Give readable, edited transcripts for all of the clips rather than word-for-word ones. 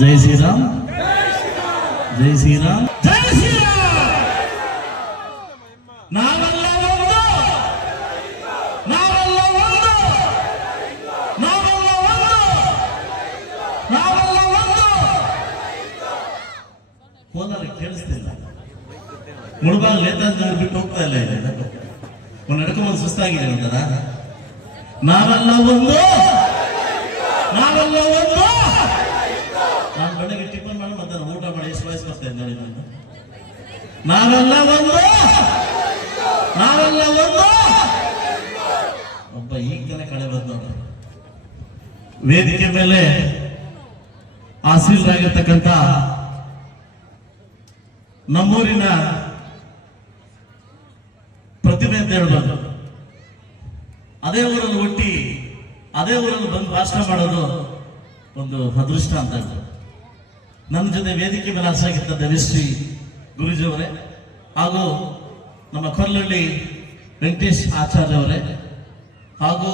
ಜೈ ಶ್ರೀರಾಮ್, ಜೈ ಶ್ರೀರಾಮ್, ಜೈ ಶ್ರೀರಾಮ್. ನಾವೆಲ್ಲ ಒಂದು, ನಾವೆಲ್ಲ ಒಂದು, ನಾವೆಲ್ಲ ಒಂದು, ನಾವೆಲ್ಲ ಒಂದು. ಹೋದರೆ ಕೇಳಿಸ್ತಿಲ್ಲ, ಮುಳುಬಾಗ ನೇತಾಜಿ ಬಿಟ್ಟು ಹೋಗ್ತಾ ಇಲ್ಲ. ಒಂದು ನಡ್ಕೊಂಬಂದು ಸುಸ್ತಾಗಿದೆ ಅಂತಾರ. ನಾವೆಲ್ಲ ಒಂದು, ನಾವೆಲ್ಲ ಒಂದು. ನಾನು ಬೆಳಗ್ಗೆ ಟಿಫನ್ ಮಾಡಿ ಮಧ್ಯಾಹ್ನ ಊಟ ಮಾಡಿ ಎಷ್ಟು ವಯಸ್ಸು ಬರ್ತೇನೆ ನೋಡಿ ನಾನು. ನಾವೆಲ್ಲ ಒಂದು, ನಾವೆಲ್ಲ ಒಂದು. ಒಬ್ಬ ಈಗ ತಾನೇ ಕಳೆ ಬಂದವರು ವೇದಿಕೆ ಮೇಲೆ ಆಸೀನರಾಗಿರ್ತಕ್ಕಂಥ ನಮ್ಮೂರಿನ ಪ್ರತಿಭೆ ಅಂತ ಹೇಳ್ಬೋದು. ಅದೇ ಊರಲ್ಲಿ ಹುಟ್ಟಿ ಅದೇ ಊರಲ್ಲಿ ಬಂದು ಭಾಷಣ ಮಾಡೋದು ಒಂದು ಅದೃಷ್ಟ ಅಂತ ಹೇಳ್ತಾರೆ. ನನ್ನ ಜೊತೆ ವೇದಿಕೆ ಮೇಲೆ ಆಸರಾಗಿದ್ದ ದೇವಿಶ್ರೀ ಗುರುಜಿ ಅವರೇ ಹಾಗೂ ನಮ್ಮ ಕೊರ್ಲಹಳ್ಳಿ ವೆಂಕಟೇಶ್ ಆಚಾರ್ಯ ಅವರೇ ಹಾಗೂ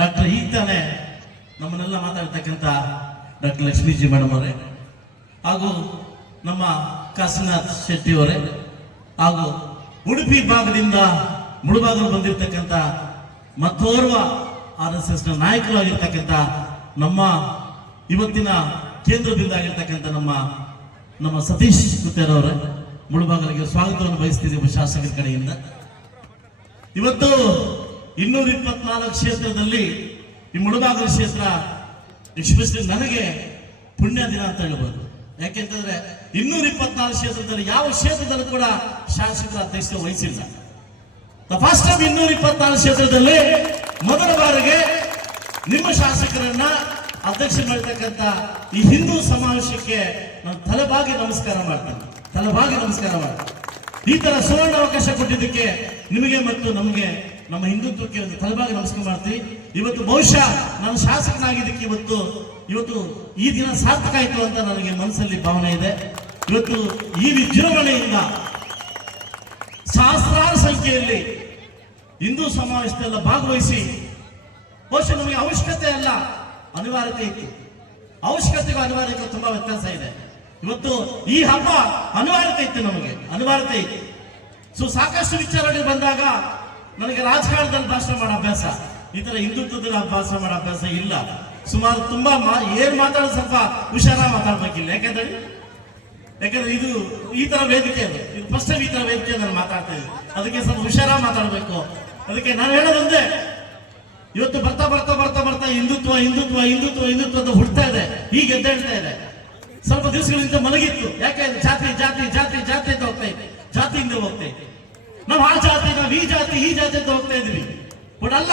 ಡಾಕ್ಟರ್ ಈಗ ತಾನೆ ನಮ್ಮನ್ನೆಲ್ಲ ಮಾತಾಡ್ತಕ್ಕಂಥ ಡಾಕ್ಟರ್ ಲಕ್ಷ್ಮೀಜಿ ಮೇಡಮ್ ಅವರೇ ಹಾಗೂ ನಮ್ಮ ಕಾಶಿನಾಥ್ ಶೆಟ್ಟಿ ಅವರೇ ಹಾಗೂ ಉಡುಪಿ ಭಾಗದಿಂದ ಮುಳುಬಾಗಲು ಬಂದಿರತಕ್ಕಂಥ ಮತ್ತೋರ್ವ RSS ನ ನಾಯಕರಾಗಿರ್ತಕ್ಕಂಥ ನಮ್ಮ ಇವತ್ತಿನ ಕೇಂದ್ರ ಬಿಂದು ಆಗಿರ್ತಕ್ಕಂಥ ನಮ್ಮ ಸತೀಶ್ ಕುತ್ತೇರವರೇ ಮುಳುಬಾಗಲಿಗೆ ಸ್ವಾಗತವನ್ನು ಬಯಸ್ತಿದ್ದೀವಿ ಶಾಸಕರ ಕಡೆಯಿಂದ. ಇವತ್ತು 224 ಕ್ಷೇತ್ರದಲ್ಲಿ ಈ ಮುಳುಬಾಗಲ ಕ್ಷೇತ್ರ ಎಸ್ಪೆಷಲಿ ನನಗೆ ಪುಣ್ಯ ದಿನ ಅಂತ ಹೇಳ್ಬೋದು. ಯಾಕೆಂತಂದ್ರೆ 224 ಕ್ಷೇತ್ರದಲ್ಲಿ ಯಾವ ಕ್ಷೇತ್ರದಲ್ಲೂ ಕೂಡ ಶಾಸಕರ ಅಧ್ಯಕ್ಷತೆ ವಹಿಸಿಲ್ಲ. ಫಸ್ಟ್ ಟೈಮ್ 224 ಕ್ಷೇತ್ರದಲ್ಲಿ ಮೊದಲ ಬಾರಿಗೆ ನಿಮ್ಮ ಶಾಸಕರನ್ನ ಅಧ್ಯಕ್ಷ ಮಾಡಿರ್ತಕ್ಕಂಥ ಈ ಹಿಂದೂ ಸಮಾವೇಶಕ್ಕೆ ನಾನು ತಲೆಬಾಗಿ ನಮಸ್ಕಾರ ಮಾಡ್ತೀನಿ, ತಲೆಬಾಗಿ ನಮಸ್ಕಾರ ಮಾಡ್ತೀನಿ. ಈ ತರ ಸುವರ್ಣ ಅವಕಾಶ ಕೊಟ್ಟಿದ್ದಕ್ಕೆ ನಿಮಗೆ ಮತ್ತು ನಮಗೆ ನಮ್ಮ ಹಿಂದುತ್ವಕ್ಕೆ ಒಂದು ತಲೆಬಾಗಿ ನಮಸ್ಕಾರ ಮಾಡ್ತೀವಿ. ಇವತ್ತು ಬಹುಶಃ ನಾನು ಶಾಸಕನಾಗಿದ್ದಕ್ಕೆ ಇವತ್ತು ಈ ದಿನ ಸಾರ್ಥಕ ಆಯಿತು ಅಂತ ನನಗೆ ಮನಸ್ಸಲ್ಲಿ ಭಾವನೆ ಇದೆ. ಇವತ್ತು ಈ ವಿಜೃಂಭಣೆಯಿಂದ ಸಹಸ್ರಾರು ಸಂಖ್ಯೆಯಲ್ಲಿ ಹಿಂದೂ ಸಮಾವೇಶದಲ್ಲ ಭಾಗವಹಿಸಿ ಬಹುಶಃ ನಮಗೆ ಅವಶ್ಯಕತೆ ಅಲ್ಲ ಅನಿವಾರ್ಯತೆ ಇತ್ತು. ಅವಶ್ಯಕತೆಗೂ ಅನಿವಾರ್ಯತೆಗೂ ತುಂಬಾ ವ್ಯತ್ಯಾಸ ಇದೆ. ಇವತ್ತು ಈ ಹಬ್ಬ ಅನಿವಾರ್ಯತೆ ಇತ್ತು, ನಮಗೆ ಅನಿವಾರ್ಯತೆ ಇತ್ತು. ಸೊ ಸಾಕಷ್ಟು ವಿಚಾರಗಳು ಬಂದಾಗ ನನಗೆ ರಾಜಕಾರಣದಲ್ಲಿ ಭಾಷಣ ಮಾಡೋ ಅಭ್ಯಾಸ, ಈ ತರ ಹಿಂದುತ್ವದಲ್ಲಿ ಭಾಷಣ ಮಾಡೋ ಅಭ್ಯಾಸ ಇಲ್ಲ. ಸುಮಾರು ತುಂಬಾ ಏನ್ ಮಾತಾಡೋದು ಸ್ವಲ್ಪ ಹುಷಾರಾಗಿ ಮಾತಾಡ್ಬೇಕಿಲ್ಲ. ಯಾಕಂದ್ರೆ ಇದು ಈ ತರ ವೇದಿಕೆ, ಇದು ಫಸ್ಟ್ ಟೈಮ್ ಈ ತರ ವೇದಿಕೆ ನಾನು ಮಾತಾಡ್ತಾ ಇದ್ದೀನಿ. ಅದಕ್ಕೆ ಸ್ವಲ್ಪ ಹುಷಾರಾಗಿ ಮಾತಾಡ್ಬೇಕು. ಅದಕ್ಕೆ ನಾನು ಹೇಳೋದೊಂದೇ, ಇವತ್ತು ಬರ್ತಾ ಬರ್ತಾ ಬರ್ತಾ ಬರ್ತಾ ಹಿಂದುತ್ವ ಹಿಂದುತ್ವ ಹಿಂದುತ್ವ ಹಿಂದುತ್ವ ಅಂತ ಹುಡ್ತಾ ಇದೆ, ಈಗ ಎದ್ದೇಳ್ತಾ ಇದೆ. ಸ್ವಲ್ಪ ದಿವಸಗಳಿಂದ ಮಲಗಿತ್ತು. ಯಾಕೆ ಜಾತಿ ಜಾತಿ ಜಾತಿ ಜಾತಿ ಅಂತ ಹೋಗ್ತಾ ಇದ್ವಿ, ಜಾತಿಯಿಂದ ಹೋಗ್ತಾ ಇದ್ವಿ. ನಾವು ಆ ಜಾತಿ, ನಾವು ಈ ಜಾತಿ ಅಂತ ಹೋಗ್ತಾ ಇದ್ವಿ. ಬಟ್ ಅಲ್ಲ,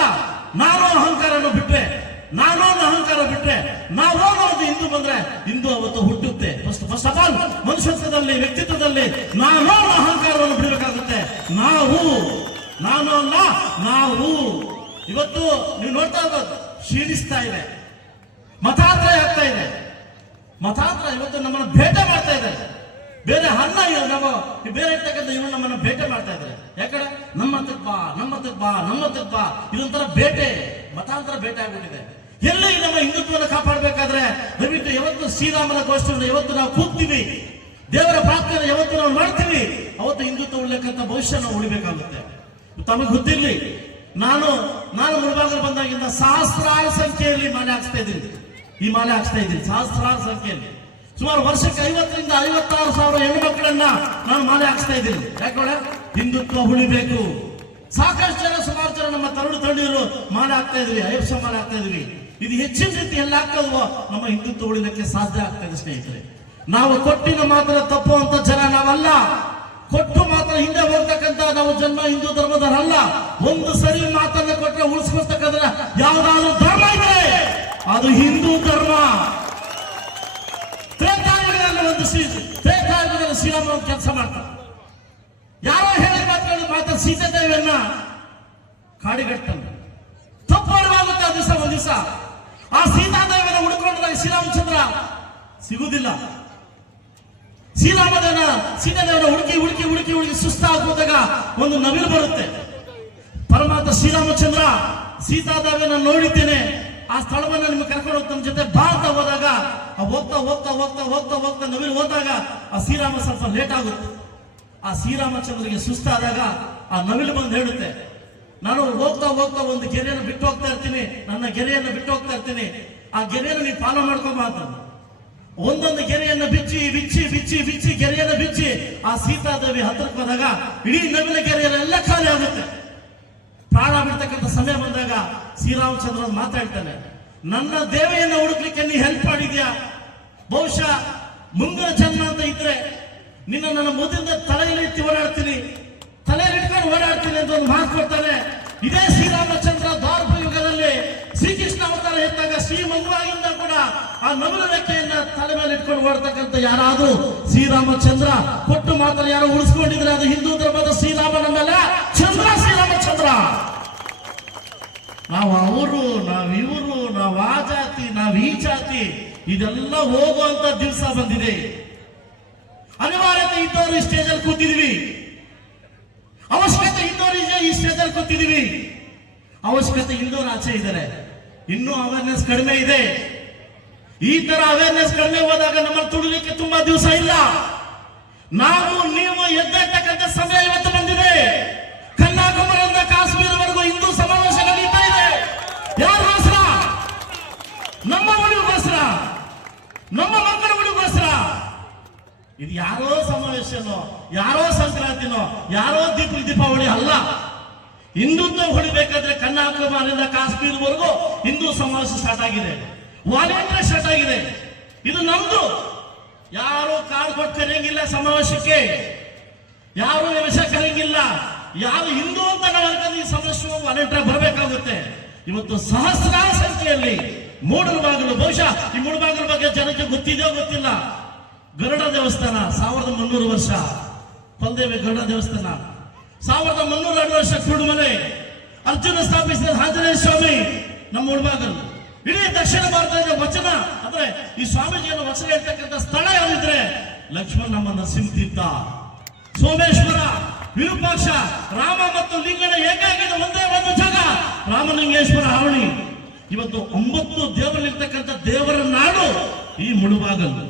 ನಾನು ಅಹಂಕಾರ ಬಿಟ್ರೆ ನಾವು ಒಂದು ಹಿಂದೂ ಬಂದ್ರೆ ಹಿಂದೂ ಅವತ್ತು ಹುಟ್ಟುತ್ತೆ. ಫಸ್ಟ್ ಆಫ್ ಆಲ್ ಮನುಷ್ಯತ್ವದಲ್ಲಿ, ವ್ಯಕ್ತಿತ್ವದಲ್ಲಿ ನಾನು ಅಹಂಕಾರವನ್ನು ಬಿಡಬೇಕಾಗುತ್ತೆ. ನಾನು ಅಲ್ಲ, ನಾವು. ಇವತ್ತು ನೀವು ನೋಡ್ತಾ ಇರೋದು ಕ್ಷೀಣಿಸ್ತಾ ಇದೆ, ಮತಾಂತರ ಆಗ್ತಾ ಇದೆ. ಮತಾಂತರ ಇವತ್ತು ನಮ್ಮನ್ನು ಭೇಟೆ ಮಾಡ್ತಾ ಇದೆ. ಬೇರೆ ಅನ್ನ ನಾವು ಬೇರೆ ಇರ್ತಕ್ಕಂಥ ಇವರು ನಮ್ಮನ್ನು ಭೇಟೆ ಮಾಡ್ತಾ ಇದ್ದಾರೆ. ಯಾಕಂದ್ರೆ ನಮ್ಮ ತಪ್ಪ ಇದೊಂಥರ ಬೇಟೆ, ಮತಾಂತರ ಬೇಟೆ ಆಗ್ಬಿಟ್ಟಿದೆ. ಎಲ್ಲ ನಮ್ಮ ಹಿಂದುತ್ವವನ್ನು ಕಾಪಾಡಬೇಕಾದ್ರೆ ದಯವಿಟ್ಟು ಯಾವತ್ತು ಶ್ರೀರಾಮನ ಘೋಷಣೆ ಯಾವತ್ತು ನಾವು ಕೂಗ್ತೀವಿ, ದೇವರ ಪ್ರಾರ್ಥನೆ ಯಾವತ್ತು ನಾವು ಮಾಡ್ತೀವಿ, ಅವತ್ತು ಹಿಂದುತ್ವ ಉಳ್ಳಕ್ಕಂತ ಭವಿಷ್ಯ ನಾವು ಉಳಿಬೇಕಾಗುತ್ತೆ. ತಮಗೆ ಗೊತ್ತಿರ್ಲಿ, ನಾನು ಮುಳುಬಾಗಲು ಬಂದಾಗಿಂದ ಸಹಸ್ರಾರು ಸಂಖ್ಯೆಯಲ್ಲಿ ಮಾಲೆ ಹಾಕ್ಸ್ತಾ ಇದ್ದೀನಿ. ಈ ಮಾಲೆ ಹಾಕ್ಸ್ತಾ ಇದ್ದೀನಿ ಸಹಸ್ರಾರು ಸಂಖ್ಯೆಯಲ್ಲಿ. ಸುಮಾರು ವರ್ಷಕ್ಕೆ 50 ರಿಂದ 56,000 ಹೆಣ್ಣು ಮಕ್ಕಳನ್ನ ನಾನು ಮಾಲೆ ಹಾಕ್ಸ್ತಾ ಇದ್ದೀನಿ. ಯಾಕಂದ್ರೆ ಹಿಂದುತ್ವ ಉಳಿಬೇಕು. ಸಾಕಷ್ಟು ಜನ, ಸುಮಾರು ಜನ ನಮ್ಮ ತರುಣರು ಮಾಲೆ ಹಾಕ್ತಾ ಇದ್ವಿ, ಅಯ್ಯಪ್ಪ ಮಾಲೆ ಹಾಕ್ತಾ ಇದ್ವಿ. ಇದು ಹೆಚ್ಚಿನ ರೀತಿ ಎಲ್ಲ ಆಗ್ತದವೋ ನಮ್ಮ ಹಿಂದುತ್ವ ಉಳಿದಕ್ಕೆ ಸಾಧ್ಯ ಆಗ್ತಾ ಇದೆ. ಸ್ನೇಹಿತರೆ, ನಾವು ಕೊಟ್ಟಿನ ಮಾತ್ರ ತಪ್ಪುವಂತ ಜನ ನಾವಲ್ಲ. ಕೊಟ್ಟು ಮಾತ್ರ ಹಿಂದೆ ಹೋಗ್ತಕ್ಕಂಥ ನಾವು ಜನ್ಮ ಹಿಂದೂ ಧರ್ಮದವರಲ್ಲ. ಒಂದು ಸರಿ ಮಾತನ್ನ ಕೊಟ್ಟರೆ ಉಳಿಸ್ಕೊಳ್ತಕ್ಕಂಥ ಯಾವ್ದಾದ್ರು ಧರ್ಮ ಇದೆ, ಅದು ಹಿಂದೂ ಧರ್ಮ. ತ್ರೇತಾಯುಗದಲ್ಲಿ ಶ್ರೀರಾಮ ಒಂದು ಕೆಲಸ ಮಾಡ್ತಾರೆ. ಯಾರೋ ಹೇಳಿ ಮಾತ್ರ ಸೀತಾದೇವಿಯನ್ನ ಕಾಡಿಗಟ್ಟಲ್ಲ, ತಪ್ಪು ಅರಿವಾಗುತ್ತೆ. ಒಂದ್ ದಿವಸ ಆ ಸೀತಾದೇವಿಯನ್ನ ಹುಡುಕೊಂಡ್ರೆ ಶ್ರೀರಾಮಚಂದ್ರ ಸಿಗುದಿಲ್ಲ. ಸೀತಾದೇವನ ಹುಡುಕಿ ಸುಸ್ತಾಗೋದಾಗ ಒಂದು ನವಿಲು ಬರುತ್ತೆ. ಪರಮಾತ್ಮ ಶ್ರೀರಾಮಚಂದ್ರ ಸೀತಾದೇವಿಯನ್ನ ನೋಡಿದ್ದೇನೆ, ಆ ಸ್ಥಳವನ್ನ ನಿಮ್ಗೆ ಕರ್ಕೊಂಡು ಹೋಗಿ ನಮ್ಮ ಜೊತೆ ಬಾ ಅಂತ ಹೋದಾಗ ಹೋಗ್ತಾ ಹೋಗ್ತಾ ಹೋಗ್ತಾ ಹೋಗ್ತಾ ಹೋಗ್ತಾ ನವಿಲು ಹೋದಾಗ ಆ ಶ್ರೀರಾಮ ಸ್ವಲ್ಪ ಲೇಟ್ ಆಗುತ್ತೆ. ಆ ಶ್ರೀರಾಮಚಂದ್ರಿಗೆ ಸುಸ್ತಾದಾಗ ಆ ನವಿಲು ಬಂದು ಹೇಳುತ್ತೆ, ನಾನು ಹೋಗ್ತಾ ಹೋಗ್ತಾ ಒಂದು ಗೆರೆಯನ್ನು ಬಿಟ್ಟು ಹೋಗ್ತಾ ಇರ್ತೀನಿ, ನನ್ನ ಗೆರೆಯನ್ನು ಬಿಟ್ಟು ಹೋಗ್ತಾ ಇರ್ತೀನಿ, ಆ ಗೆರೆಯನ್ನು ನೀವು ಫಾಲೋ ಮಾಡ್ಕೊಂಬ ಅಂತ. ಒಂದೊಂದು ಗೆರೆಯನ್ನು ಬಿಚ್ಚಿ ಬಿಚ್ಚಿ ಬಿಚ್ಚಿ ಬಿಚ್ಚಿ ಗೆರೆಯನ್ನು ಬಿಚ್ಚಿ ಆ ಸೀತಾದೇವಿ ಹತ್ರಕ್ಕೆ ಹೋದಾಗ ಇಡೀ ನವಿಲ ಗೆರೆಯನ್ನೆಲ್ಲ ಖಾಲಿ ಆಗುತ್ತೆ. ಪ್ರಾಣ ಬಿಡ್ತಕ್ಕಂಥ ಸಮಯ ಬಂದಾಗ ಶ್ರೀರಾಮಚಂದ್ರ ಮಾತಾಡ್ತಾನೆ, ನನ್ನ ದೇವಿಯನ್ನು ಹುಡುಕ್ಲಿಕ್ಕೆ ನೀ ಹೆಲ್ಪ್ ಮಾಡಿದ್ಯಾ, ಬಹುಶಃ ಮುಂದಿನ ಜನ್ಮ ಅಂತ ಇದ್ರೆ ನಿನ್ನ ನನ್ನ ಮೊದಲಿಂದ ತಲೆಯಲ್ಲಿ ಓಡಾಡ್ತೀನಿ, ತಲೆಯಲ್ಲಿ ಇಟ್ಕೊಂಡು ಓಡಾಡ್ತೀನಿ ಅಂತ ಒಂದು ಮಾತು ಕೊಡ್ತಾನೆ. ಇದೇ ಶ್ರೀರಾಮಚಂದ್ರ ದ್ವಾಪರ ಯುಗದಲ್ಲಿ ಶ್ರೀಕೃಷ್ಣ ಅವತಾರ ಎತ್ತಾಗ ಶ್ರೀ ಮಗುವಾಗಿಂದ ಕೂಡ ಆ ನವಿಲು ರೆಕ್ಕೆಯನ್ನ ತಲೆ ಮೇಲೆ ಇಟ್ಕೊಂಡು ಓಡ್ತಕ್ಕಂಥ ಯಾರಾದ್ರೂ ಶ್ರೀರಾಮಚಂದ್ರ ಕೊಟ್ಟು ಮಾತ್ರ ಯಾರು ಉಳಿಸ್ಕೊಂಡಿದ್ರೆ ಅದು ಹಿಂದೂ ಧರ್ಮದ ಶ್ರೀರಾಮನ ಮೇಲೆ ಚಂದ್ರ ಶ್ರೀರಾಮಚಂದ್ರ. ನಾವು ಅವರು, ನಾವಿವರು, ನಾವು ಆ ಜಾತಿ, ನಾವು ಈ ಜಾತಿ, ಇದೆಲ್ಲ ಹೋಗುವಂತ ದಿವಸ ಬಂದಿದೆ. ಅನಿವಾರ್ಯತೆ ಇದ್ದವರು ಈ ಸ್ಟೇಜ್ ಅಲ್ಲಿ ಕೂತಿದ್ವಿ, ಅವಶ್ಯಕತೆ ಇದ್ದವರು ಈ ಸ್ಟೇಜ್ ಅಲ್ಲಿ ಕೂತಿದ್ವಿ, ಅವಶ್ಯಕತೆ ಇಲ್ಲದವರು ಆಚೆ ಇದ್ದಾರೆ. ಇನ್ನೂ ಅವೇರ್ನೆಸ್ ಕಡಿಮೆ ಇದೆ. ಈ ತರ ಅವೇರ್ನೆಸ್ ಕಡಿಮೆ ಹೋದಾಗ ನಮ್ಮನ್ನು ತುಳಿಲಿಕ್ಕೆ ತುಂಬಾ ದಿವಸ ಇಲ್ಲ. ನಾವು ನೀವು ಎದ್ದೇಳ್ತಕ್ಕಂಥ ಸಮಯ ಇವತ್ತು ಬಂದಿದೆ. ಕನ್ಯಾಕುಮಾರಿಯಿಂದ ಕಾಶ್ಮೀರವರೆಗೂ ಹಿಂದೂ ಸಮಾವೇಶ ನಡೀತಾ ಇದೆ. ಯಾರಿಗೋಸ್ಕರ? ನಮ್ಮ ಉಳಿಗೋಸ್ಕರ, ನಮ್ಮ ಮಕ್ಕಳ ಉಳಿಗೋಸ್ಕರ. ಇದು ಯಾರೋ ಸಮಾವೇಶನೋ, ಯಾರೋ ಸಂಕ್ರಾಂತಿನೋ, ಯಾರೋ ದೀಪಾವಳಿ ಅಲ್ಲ. ಹಿಂದುತ್ವ ಹೊಡಿಬೇಕಾದ್ರೆ ಕನ್ಯಾಕುಮಾರಿಯಿಂದ ಕಾಶ್ಮೀರವರೆಗೂ ಹಿಂದೂ ಸಮಾವೇಶ ಸ್ಟಾರ್ಟ್ ಆಗಿದೆ, ವಾಲ್ಯಾಂಟ್ರಿ ಸ್ಟಾರ್ಟ್ ಆಗಿದೆ. ಇದು ನಮ್ದು. ಯಾರು ಕಾರ್ಡ್ ಕೊಟ್ಟು ಕರೆಯಂಗಿಲ್ಲ ಸಮಾವೇಶಕ್ಕೆ, ಯಾರು ವಿಷಯ ಕರೆಯಂಗಿಲ್ಲ. ಯಾರು ಹಿಂದೂ ಅಂತ ನಾವು ಅನ್ಕೊಂಡು ಈ ಸಮಾವೇಶ ವಾಲ್ಯಾಂಟ್ರಿ ಬರಬೇಕಾಗುತ್ತೆ. ಇವತ್ತು ಸಹಸ್ರಾರು ಸಂಖ್ಯೆಯಲ್ಲಿ ಮೂಡಲಬಾಗಿಲು, ಬಹುಶಃ ಈ ಮೂಡಲಬಾಗಿಲು ಬಗ್ಗೆ ಜನಕ್ಕೆ ಗೊತ್ತಿದೆಯೋ ಗೊತ್ತಿಲ್ಲ. ಗರುಡ ದೇವಸ್ಥಾನ 1300 ವರ್ಷ, ಪಲ್ದೇವಿ ಗರುಡ ದೇವಸ್ಥಾನ 1302 ವರ್ಷ ಕುರುಡುಮಲೆ, ಅರ್ಜುನ ಸ್ಥಾಪಿಸಿದ ಆಂಜನೇಯ ಸ್ವಾಮಿ ನಮ್ಮ ಮೂಡಲಬಾಗಿಲು. ಇಡೀ ದಕ್ಷಿಣ ಭಾರತದ ವಚನ ಅಂದ್ರೆ ಈ ಸ್ವಾಮೀಜಿಯನ್ನು ವಚನ ಹೇಳ್ತಕ್ಕಂಥ ಸ್ಥಳ ಯಾವಿದ್ರೆ ಲಕ್ಷ್ಮಣ ನಮ್ಮ ನರಸಿಂಹತೀರ್ಥ, ಸೋಮೇಶ್ವರ, ವಿರೂಪಾಕ್ಷ, ರಾಮ ಮತ್ತು ಲಿಂಗನ ಏಕಾಗಿದ ಒಂದೇ ಒಂದು ಜಾಗ ರಾಮಲಿಂಗೇಶ್ವರ ಹಾವಳಿ. ಇವತ್ತು 9 ದೇವರಲ್ಲಿರ್ತಕ್ಕಂಥ ದೇವರ ನಾಡು ಈ ಮುಳುಬಾಗಲು.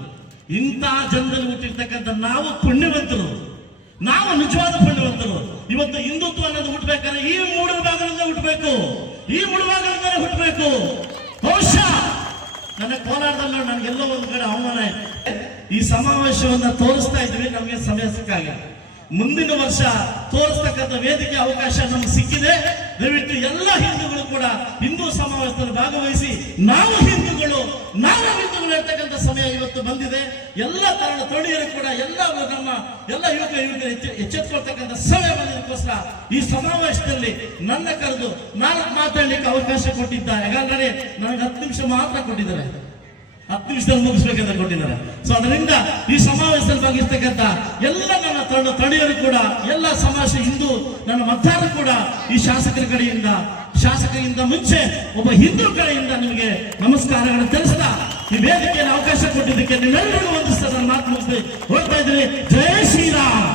ಇಂಥ ಜನರಲ್ಲಿ ಹುಟ್ಟಿರ್ತಕ್ಕಂಥ ನಾವು ಪುಣ್ಯವಂತರು, ನಾವು ನಿಜವಾದ ಪುಣ್ಯವಂತರು. ಇವತ್ತು ಹಿಂದುತ್ವ ಅನ್ನೋದು ಹುಟ್ಟಬೇಕಾದ್ರೆ ಈ ಮುಳುಬಾಗಲಿಂದ ಹುಟ್ಟಬೇಕು, ಈ ಮುಳುಬಾಗಲಿಂದ ಹುಟ್ಟಬೇಕು. ಬಹುಶಃ ನನ್ನ ಕೋಲಾರದಲ್ಲಿ ನನಗೆಲ್ಲೋ ಒಂದು ಕಡೆ ಅವಮಾನ ಆಯ್ತು. ಈ ಸಮಾವೇಶವನ್ನ ತೋರಿಸ್ತಾ ಇದ್ವಿ, ನಮಗೆ ಸಮಯ ಸಿಕ್ಕಾಗ ಮುಂದಿನ ವರ್ಷ ತೋರಿಸ್ತಕ್ಕಂಥ ವೇದಿಕೆ ಅವಕಾಶ ನಮ್ಗೆ ಸಿಕ್ಕಿದೆ. ದಯವಿಟ್ಟು ಎಲ್ಲ ಹಿಂದೂಗಳು ಕೂಡ ಹಿಂದೂ ಸಮಾವೇಶದಲ್ಲಿ ಭಾಗವಹಿಸಿ ನಾವು ಹಿಂದೂಗಳು ಇರ್ತಕ್ಕಂಥ ಸಮಯ ಇವತ್ತು ಬಂದಿದೆ. ಎಲ್ಲ ತರಹದ ತೊಡಿಯರು ಕೂಡ ಎಲ್ಲ ನಮ್ಮ ಎಲ್ಲ ಯುವಕರು ಎಚ್ಚೆತ್ಕೊಳ್ತಕ್ಕಂಥ ಸಮಯ ಬಂದಿದ್ದಕ್ಕೋಸ್ಕರ ಈ ಸಮಾವೇಶದಲ್ಲಿ ನನ್ನ ಕರೆದು ನಾನು ಮಾತಾಡ್ಲಿಕ್ಕೆ ಅವಕಾಶ ಕೊಟ್ಟಿದ್ದಾರೆ. ಯಾಕಂದ್ರೆ ನನಗೆ 10 ನಿಮಿಷ ಮಾತ್ರ ಕೊಟ್ಟಿದ್ದಾರೆ, 10 ನಿಮಿಷದಲ್ಲಿ ಮುಗಿಸ್ಬೇಕಂತ ಕೊಟ್ಟಿದ್ದಾರೆ. ಸೊ ಅದರಿಂದ ಈ ಸಮಾವೇಶದಲ್ಲಿ ಭಾಗಿರ್ತಕ್ಕಂಥ ಎಲ್ಲ ನನ್ನ ತಡೆಯರು ಕೂಡ, ಎಲ್ಲ ಸಮಾವೇಶ ಹಿಂದೂ ನನ್ನ ಮತದಾರರು ಕೂಡ ಈ ಶಾಸಕರಿಂದ ಮುಂಚೆ ಒಬ್ಬ ಹಿಂದೂ ಕಡೆಯಿಂದ ನಿಮಗೆ ನಮಸ್ಕಾರಗಳನ್ನು ತಿಳಿಸ್ತಾ ಈ ವೇದಿಕೆಯಲ್ಲಿ ಅವಕಾಶ ಕೊಟ್ಟಿದ್ದಕ್ಕೆ ನಿಮ್ಮೆಲ್ಲರಿಗೂ ವಂದಿಸ್ತಾ ನನ್ನ ಮಾತು ಮುಗಿಸಿ ಹೋಗ್ತಾ ಇದ್ದೀನಿ. ಜೈ ಶ್ರೀರಾಮ್.